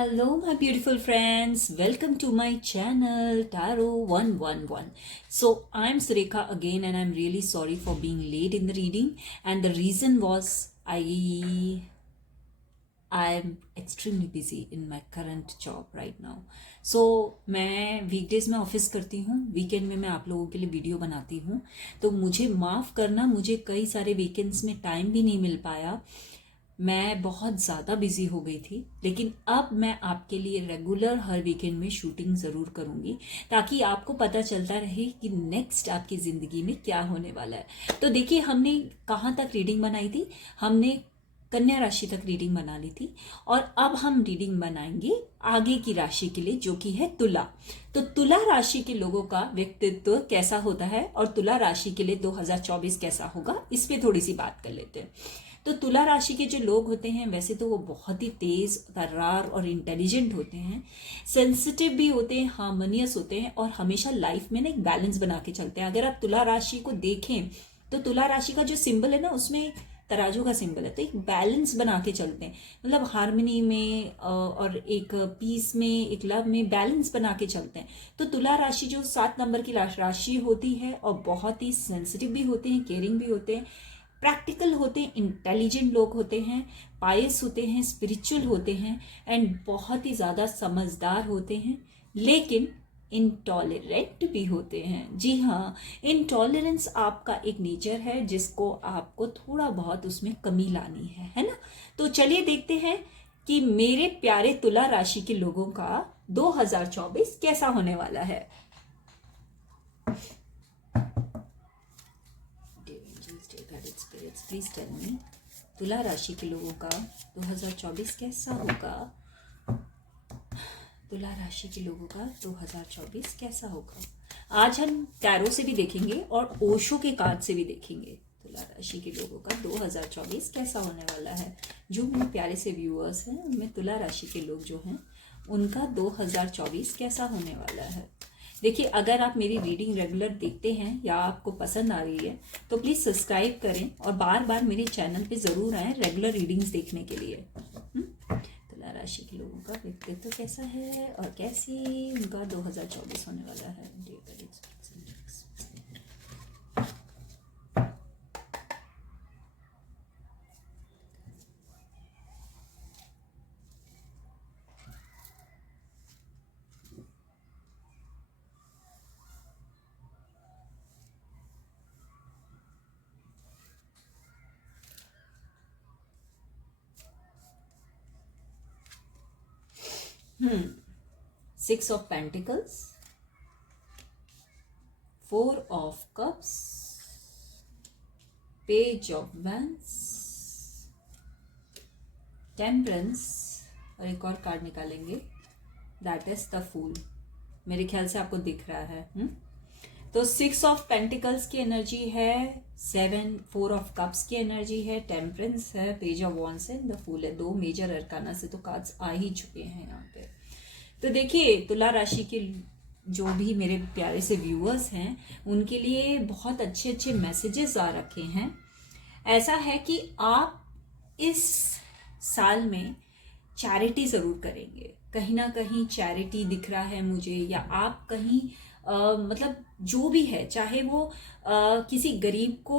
Hello, my beautiful friends. Welcome to my channel Tarot 111. So, I'm Surekha again, and I'm really sorry for being late in the reading. And the reason was I'm extremely busy in my current job right now. So मैं weekdays में office करती हूँ, weekend में मैं आप लोगों के लिए वीडियो बनाती हूँ. तो मुझे माफ़ करना, मुझे कई सारे वीकेंड्स में टाइम भी नहीं मिल पाया. मैं बहुत ज़्यादा बिजी हो गई थी, लेकिन अब मैं आपके लिए रेगुलर हर वीकेंड में शूटिंग ज़रूर करूँगी, ताकि आपको पता चलता रहे कि नेक्स्ट आपकी ज़िंदगी में क्या होने वाला है. तो देखिए, हमने कहाँ तक रीडिंग बनाई थी. हमने कन्या राशि तक रीडिंग बना ली थी, और अब हम रीडिंग बनाएंगे आगे की राशि के लिए, जो कि है तुला. तो तुला राशि के लोगों का व्यक्तित्व कैसा होता है और तुला राशि के लिए 2024 कैसा होगा, इस पे थोड़ी सी बात कर लेते हैं. तो तुला राशि के जो लोग होते हैं, वैसे तो वो बहुत ही तेज तर्रार और इंटेलिजेंट होते हैं, सेंसिटिव भी होते हैं, हार्मोनियस होते हैं, और हमेशा लाइफ में ना एक बैलेंस बना के चलते हैं. अगर आप तुला राशि को देखें तो तुला राशि का जो सिंबल है ना, उसमें तराजू का सिंबल है. तो एक बैलेंस बना के चलते हैं, मतलब हार्मनी में और एक पीस में, एक लव में बैलेंस बना के चलते हैं. तो तुला राशि जो 7 नंबर की राशि होती है, और बहुत ही सेंसिटिव भी होते हैं, केयरिंग भी होते हैं, प्रैक्टिकल होते हैं, इंटेलिजेंट लोग होते हैं, पायस होते हैं, स्पिरिचुअल होते हैं, एंड बहुत ही ज़्यादा समझदार होते हैं, लेकिन इंटॉलरेंट भी होते हैं. जी हाँ, इंटॉलरेंस आपका एक नेचर है, जिसको आपको थोड़ा बहुत उसमें कमी लानी है ना. तो चलिए देखते हैं कि मेरे प्यारे तुला राशि के लोगों का 2024 कैसा होने वाला है. प्लीज टेल मी, तुला राशि के लोगों का 2024 कैसा होगा. तुला राशि के लोगों का 2024 कैसा होगा. आज हम टैरो से भी देखेंगे और ओशो के कार्ड से भी देखेंगे तुला राशि के लोगों का 2024 कैसा होने वाला है. जो मेरे प्यारे से व्यूअर्स हैं, उनमें तुला राशि के लोग जो हैं, उनका 2024 कैसा होने वाला है. देखिए, अगर आप मेरी रीडिंग रेगुलर देखते हैं या आपको पसंद आ रही है, तो प्लीज़ सब्सक्राइब करें और बार बार मेरे चैनल पे ज़रूर आएँ रेगुलर रीडिंग्स देखने के लिए. तुला राशि के लोगों का व्यक्तित्व कैसा है और कैसी उनका 2024 होने वाला है. Six of Pentacles, 4 of Cups, Page of Wands, Temperance, और एक और कार्ड निकालेंगे, दैट इज द फूल. मेरे ख्याल से आपको दिख रहा है. तो 6 ऑफ पेंटिकल्स की एनर्जी है, 4 ऑफ कप्स की एनर्जी है, टेम्परेंस है, पेज ऑफ वॉन्ड्स है, द फूल है. 2 मेजर अरकाना से तो कार्ड्स आ ही चुके हैं यहाँ पे. तो देखिए, तुला राशि के जो भी मेरे प्यारे से व्यूअर्स हैं, उनके लिए बहुत अच्छे अच्छे मैसेजेस आ रखे हैं. ऐसा है कि आप इस साल में चैरिटी ज़रूर करेंगे. कहीं ना कहीं चैरिटी दिख रहा है मुझे, या आप कहीं मतलब जो भी है, चाहे वो किसी गरीब को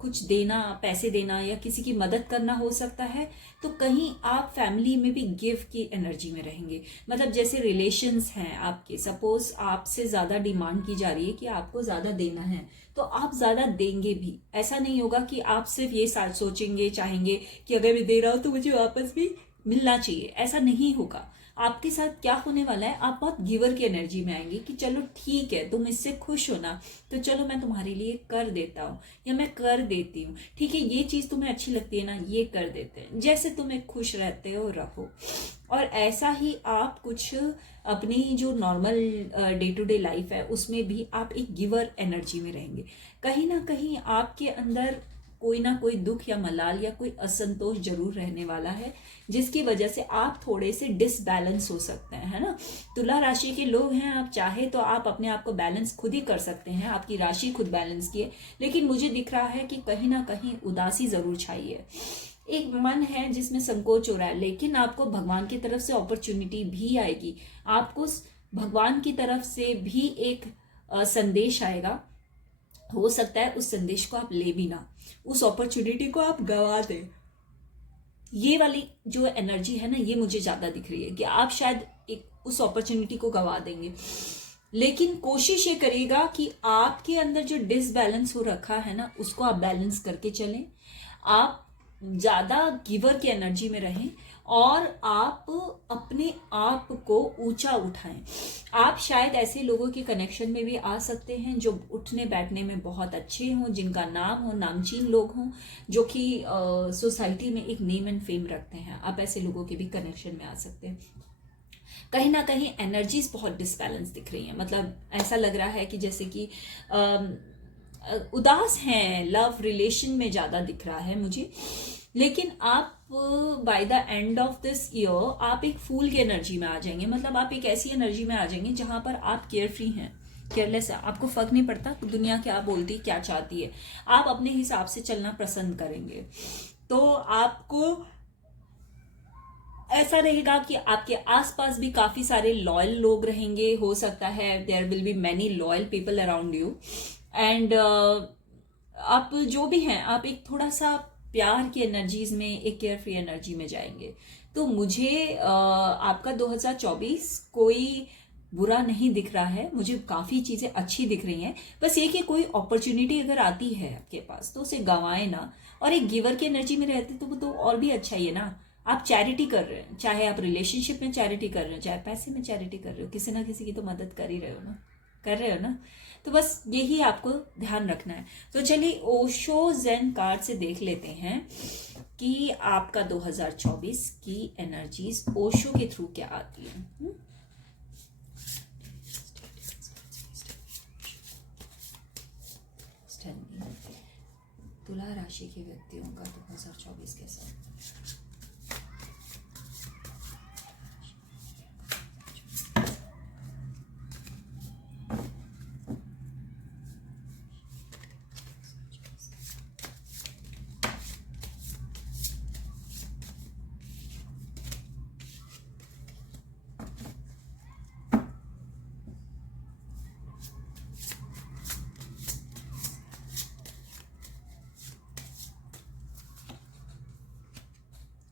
कुछ देना, पैसे देना, या किसी की मदद करना हो सकता है. तो कहीं आप फैमिली में भी गिव की एनर्जी में रहेंगे. मतलब जैसे रिलेशंस हैं आपके, सपोज आपसे ज़्यादा डिमांड की जा रही है कि आपको ज़्यादा देना है, तो आप ज़्यादा देंगे भी. ऐसा नहीं होगा कि आप सिर्फ ये सोचेंगे, चाहेंगे कि अगर मैं दे रहा हूँ तो मुझे वापस भी मिलना चाहिए. ऐसा नहीं होगा. आपके साथ क्या होने वाला है, आप बहुत गिवर की एनर्जी में आएंगे कि चलो ठीक है, तुम इससे खुश हो ना, तो चलो मैं तुम्हारे लिए कर देता हूँ, या मैं कर देती हूँ. ठीक है, ये चीज़ तुम्हें अच्छी लगती है ना, ये कर देते हैं. जैसे तुम्हें खुश रहते हो रहो. और ऐसा ही आप कुछ अपनी जो normal day to day life है, उसमें भी आप एक गिवर एनर्जी में रहेंगे. कहीं ना कहीं आपके अंदर कोई ना कोई दुख या मलाल या कोई असंतोष जरूर रहने वाला है, जिसकी वजह से आप थोड़े से डिसबैलेंस हो सकते हैं, है ना. तुला राशि के लोग हैं, आप चाहे तो आप अपने आप को बैलेंस खुद ही कर सकते हैं, आपकी राशि खुद बैलेंस की है. लेकिन मुझे दिख रहा है कि कहीं ना कहीं उदासी जरूर छाई है. एक मन है जिसमें संकोच हो रहा है, लेकिन आपको भगवान की तरफ से अपॉर्चुनिटी भी आएगी, आपको भगवान की तरफ से भी एक संदेश आएगा। हो सकता है उस संदेश को आप ले भी ना, उस अपॉर्चुनिटी को आप गवा दें। ये वाली जो एनर्जी है ना, ये मुझे ज्यादा दिख रही है कि आप शायद एक उस अपॉर्चुनिटी को गवा देंगे। लेकिन कोशिश ये करिएगा कि आपके अंदर जो डिसबैलेंस हो रखा है ना, उसको आप बैलेंस करके चलें। आप ज्यादा गिवर की एनर्जी में रहें और आप अपने आप को ऊंचा उठाएं। आप शायद ऐसे लोगों के कनेक्शन में भी आ सकते हैं जो उठने बैठने में बहुत अच्छे हों, जिनका नाम हो, नामचीन लोग हों, जो कि सोसाइटी में एक नेम एंड फेम रखते हैं। आप ऐसे लोगों के भी कनेक्शन में आ सकते हैं। कहीं ना कहीं एनर्जीज बहुत डिसबैलेंस दिख रही हैं, मतलब ऐसा लग रहा है कि जैसे कि उदास हैं, लव रिलेशन में ज़्यादा दिख रहा है मुझे। लेकिन आप by the end of this year आप एक फूल की एनर्जी में आ जाएंगे, मतलब आप एक ऐसी एनर्जी में आ जाएंगे जहां पर आप केयर फ्री हैं, केयरलेस है, आपको फर्क नहीं पड़ता दुनिया क्या बोलती है, क्या चाहती है, आप अपने हिसाब से चलना पसंद करेंगे। तो आपको ऐसा रहेगा कि आपके आसपास भी काफी सारे लॉयल लोग रहेंगे, हो सकता है there will be many loyal people around you. And आप जो भी हैं, आप एक थोड़ा सा प्यार की एनर्जीज में, एक केयर फ्री एनर्जी में जाएंगे। तो मुझे आपका 2024 कोई बुरा नहीं दिख रहा है, मुझे काफी चीजें अच्छी दिख रही हैं। बस ये कि कोई अपॉर्चुनिटी अगर आती है आपके पास तो उसे गंवाए ना, और एक गिवर की एनर्जी में रहते तो वो तो और भी अच्छा ही है ना। आप चैरिटी कर रहे हैं, चाहे आप रिलेशनशिप में चैरिटी कर रहे हो, चाहे पैसे में चैरिटी कर रहे हो, किसी ना किसी की तो मदद कर ही रहे हो ना, कर रहे हो ना। तो बस यही आपको ध्यान रखना है। तो चलिए ओशो ज़ेन कार्ड से देख लेते हैं कि आपका 2024 की एनर्जीज ओशो के थ्रू क्या आती है। तुला राशि के व्यक्तियों का 2024 कैसा?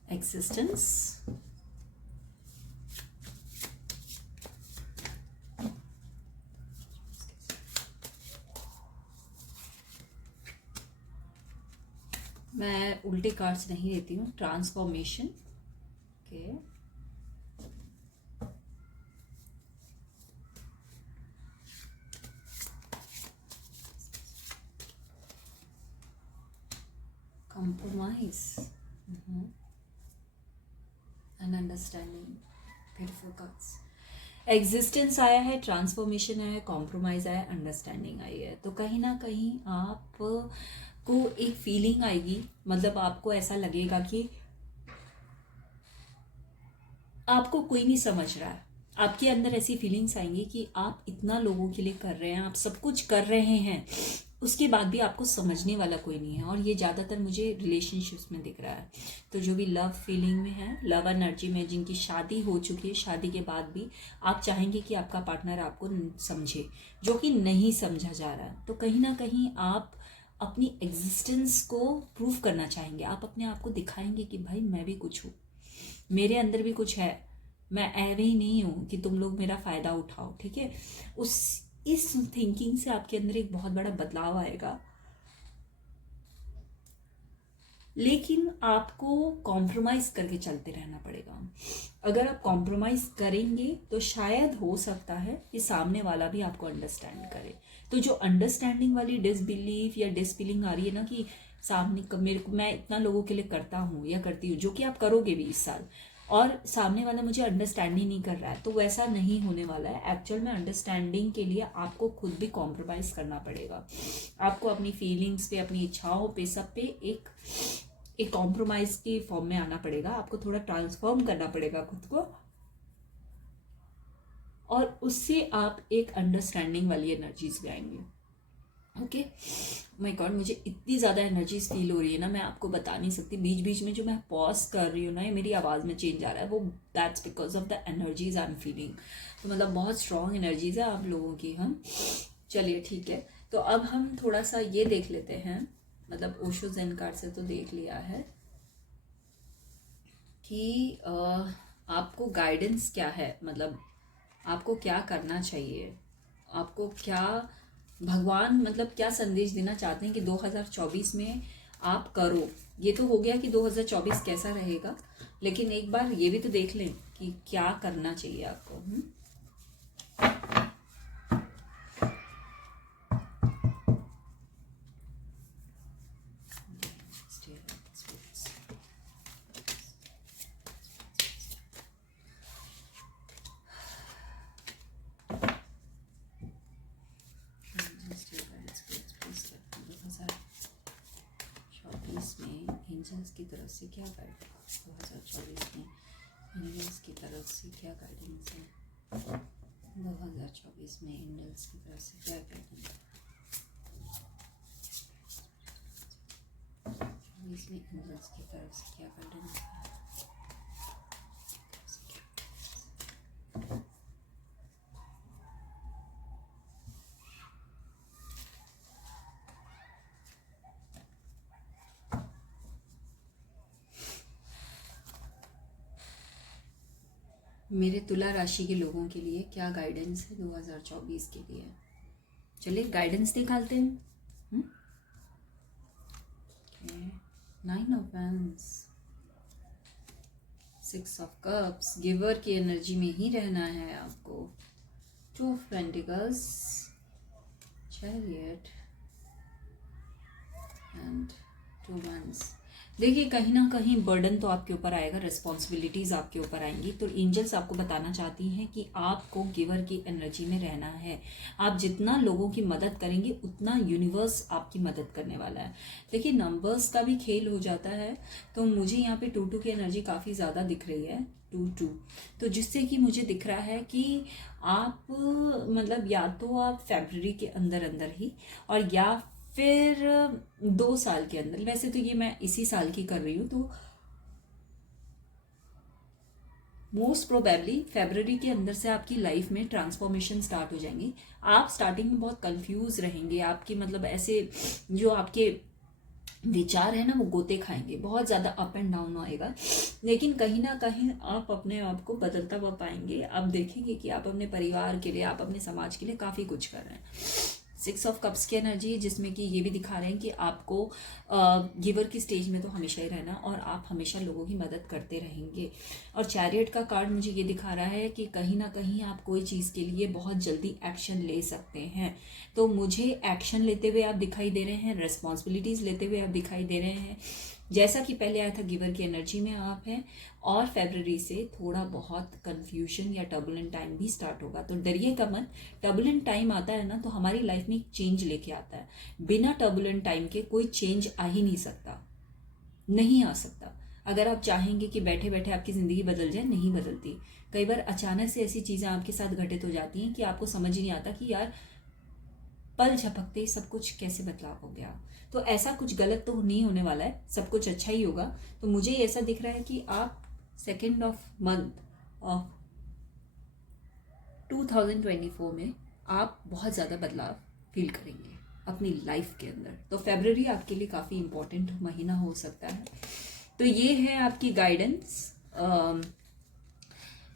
Existence, मैं उल्टे कार्ड्स नहीं देती हूँ। Transformation, okay, compromise and understanding, beautiful cards। Existence आया है, ट्रांसफॉर्मेशन आया है, कॉम्प्रोमाइज आया है, अंडरस्टैंडिंग आई है। तो कहीं ना कहीं आप को एक फीलिंग आएगी, मतलब आपको ऐसा लगेगा कि आपको कोई नहीं समझ रहा है। आपके अंदर ऐसी फीलिंग्स आएंगी कि आप इतना लोगों के लिए कर रहे हैं, आप सब कुछ कर रहे हैं, उसके बाद भी आपको समझने वाला कोई नहीं है। और ये ज़्यादातर मुझे रिलेशनशिप्स में दिख रहा है। तो जो भी लव फीलिंग में है, लव एनर्जी में, जिनकी शादी हो चुकी है, शादी के बाद भी आप चाहेंगे कि आपका पार्टनर आपको समझे, जो कि नहीं समझा जा रहा है। तो कहीं ना कहीं आप अपनी एग्जिस्टेंस को प्रूव करना चाहेंगे, आप अपने आप को दिखाएंगे कि भाई मैं भी कुछ हूँ, मेरे अंदर भी कुछ है, मैं ऐवे ही नहीं हूँ कि तुम लोग मेरा फ़ायदा उठाओ, ठीक है। इस थिंकिंग से आपके अंदर एक बहुत बड़ा बदलाव आएगा। लेकिन आपको कॉम्प्रोमाइज़ करके चलते रहना पड़ेगा। अगर आप कॉम्प्रोमाइज़ करेंगे तो शायद हो सकता है कि सामने वाला भी आपको अंडरस्टैंड करे। तो जो अंडरस्टैंडिंग वाली डिसबिलीफ या डिसफीलिंग आ रही है ना कि सामने मेरे को, मैं इतना लोगों के लिए करता हूँ या करती हूँ, जो कि आप करोगे भी इस साल, और सामने वाला मुझे अंडरस्टैंड ही नहीं कर रहा है, तो वैसा नहीं होने वाला है। एक्चुअल में अंडरस्टैंडिंग के लिए आपको खुद भी कॉम्प्रोमाइज़ करना पड़ेगा। आपको अपनी फीलिंग्स पे, अपनी इच्छाओं पे, सब पे एक कॉम्प्रोमाइज़ की फॉर्म में आना पड़ेगा। आपको थोड़ा ट्रांसफॉर्म करना पड़ेगा खुद को, और उससे आप एक अंडरस्टैंडिंग वाली एनर्जीज भी आएंगे। ओके। माय गॉड, मुझे इतनी ज़्यादा एनर्जीज फील हो रही है ना, मैं आपको बता नहीं सकती। बीच बीच में जो मैं पॉज कर रही हूँ ना, ये मेरी आवाज़ में चेंज आ रहा है, वो that's because of the energies I am feeling. तो मतलब बहुत स्ट्रॉन्ग एनर्जीज है आप लोगों की। हम चलिए ठीक है, तो अब हम थोड़ा सा ये देख लेते हैं, मतलब ओशो ज़ेन कार्ड से तो देख लिया है कि आपको गाइडेंस क्या है, मतलब आपको क्या करना चाहिए, आपको क्या भगवान मतलब क्या संदेश देना चाहते हैं कि 2024 में आप करो। ये तो हो गया कि 2024 कैसा रहेगा, लेकिन एक बार ये भी तो देख लें कि क्या करना चाहिए आपको। एंजल्स की तरफ से क्या गाइडेंस 2024 में, एंजल्स की तरफ से क्या गाइडेंस है 2024 में, एंजल्स की तरफ से क्या गाइडेंस है 2024 में, एंजल्स की तरफ से क्या गाइडेंस है। मेरे तुला राशि के लोगों के लिए क्या गाइडेंस है 2024 के लिए। चलिए गाइडेंस निकालते हैं। 9 of wands, 6 of cups, giver की एनर्जी में ही रहना है आपको। 2 of pentacles, chariot and 2 wands. देखिए कहीं ना कहीं बर्डन तो आपके ऊपर आएगा, रिस्पॉन्सिबिलिटीज़ आपके ऊपर आएंगी। तो एंजल्स आपको बताना चाहती हैं कि आपको गिवर की एनर्जी में रहना है। आप जितना लोगों की मदद करेंगे उतना यूनिवर्स आपकी मदद करने वाला है। देखिए नंबर्स का भी खेल हो जाता है, तो मुझे यहाँ पे 2-2 की एनर्जी काफ़ी ज़्यादा दिख रही है, 2-2। तो जिससे कि मुझे दिख रहा है कि आप मतलब या तो आप फरवरी के अंदर अंदर ही, और या फिर 2 साल के अंदर, वैसे तो ये मैं इसी साल की कर रही हूँ, तो मोस्ट प्रोबेबली फरवरी के अंदर से आपकी लाइफ में ट्रांसफॉर्मेशन स्टार्ट हो जाएंगी। आप स्टार्टिंग में बहुत कंफ्यूज रहेंगे, आपकी मतलब ऐसे जो आपके विचार है ना वो गोते खाएंगे, बहुत ज़्यादा अप एंड डाउन आएगा, लेकिन कहीं ना कहीं आप अपने आप को बदलता हुआ पाएंगे। आप देखेंगे कि आप अपने परिवार के लिए, आप अपने समाज के लिए काफ़ी कुछ कर रहे हैं। 6 ऑफ कप्स की एनर्जी है, जिसमें कि ये भी दिखा रहे हैं कि आपको गिवर की स्टेज में तो हमेशा ही रहना, और आप हमेशा लोगों की मदद करते रहेंगे। और चैरियट का कार्ड मुझे ये दिखा रहा है कि कहीं ना कहीं आप कोई चीज़ के लिए बहुत जल्दी एक्शन ले सकते हैं। तो मुझे एक्शन लेते हुए आप दिखाई दे रहे हैं, रिस्पॉन्सिबिलिटीज़ लेते हुए आप दिखाई दे रहे हैं, जैसा कि पहले आया था गिवर की एनर्जी में आप हैं। और फरवरी से थोड़ा बहुत कन्फ्यूजन या टर्बुलेंट टाइम भी स्टार्ट होगा, तो डरिएगा मत। टर्बुलेंट टाइम आता है ना तो हमारी लाइफ में एक चेंज लेके आता है। बिना टर्बुलेंट टाइम के कोई चेंज आ ही नहीं सकता, नहीं आ सकता। अगर आप चाहेंगे कि बैठे बैठे आपकी ज़िंदगी बदल जाए, नहीं बदलती। कई बार अचानक से ऐसी चीज़ें आपके साथ घटित हो जाती हैं कि आपको समझ ही नहीं आता कि यार पल झपकते ही सब कुछ कैसे बदलाव हो गया। तो ऐसा कुछ गलत तो नहीं होने वाला है, सब कुछ अच्छा ही होगा। तो मुझे ऐसा दिख रहा है कि आप 2 ऑफ मंथ ऑफ 2024 में आप बहुत ज़्यादा बदलाव फील करेंगे अपनी लाइफ के अंदर। तो फरवरी आपके लिए काफ़ी इम्पोर्टेंट महीना हो सकता है। तो ये है आपकी गाइडेंस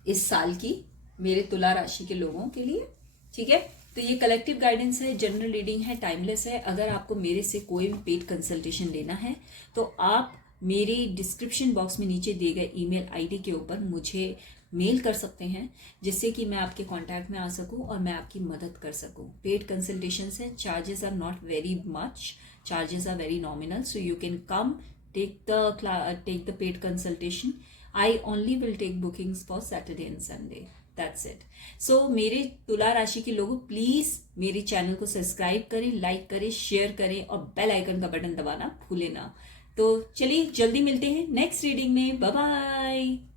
इस साल की मेरे तुला राशि के लोगों के लिए, ठीक है। तो ये कलेक्टिव गाइडेंस है, जनरल रीडिंग है, टाइमलेस है। अगर आपको मेरे से कोई भी पेड कंसल्टेशन लेना है तो आप मेरे डिस्क्रिप्शन बॉक्स में नीचे दिए गए ईमेल आईडी के ऊपर मुझे मेल कर सकते हैं, जिससे कि मैं आपके कांटेक्ट में आ सकूं और मैं आपकी मदद कर सकूं। पेड कंसल्टेशन है, charges are not very much, charges are very nominal, so you can come take the paid consultation. I only will take bookings for Saturday and Sunday. That's it. So मेरे तुला राशि के लोगों please मेरे channel को subscribe करें, like करें, share करें और बेल आइकन का बटन दबाना भूलें ना। तो चलिए जल्दी मिलते हैं नेक्स्ट रीडिंग में। Bye bye.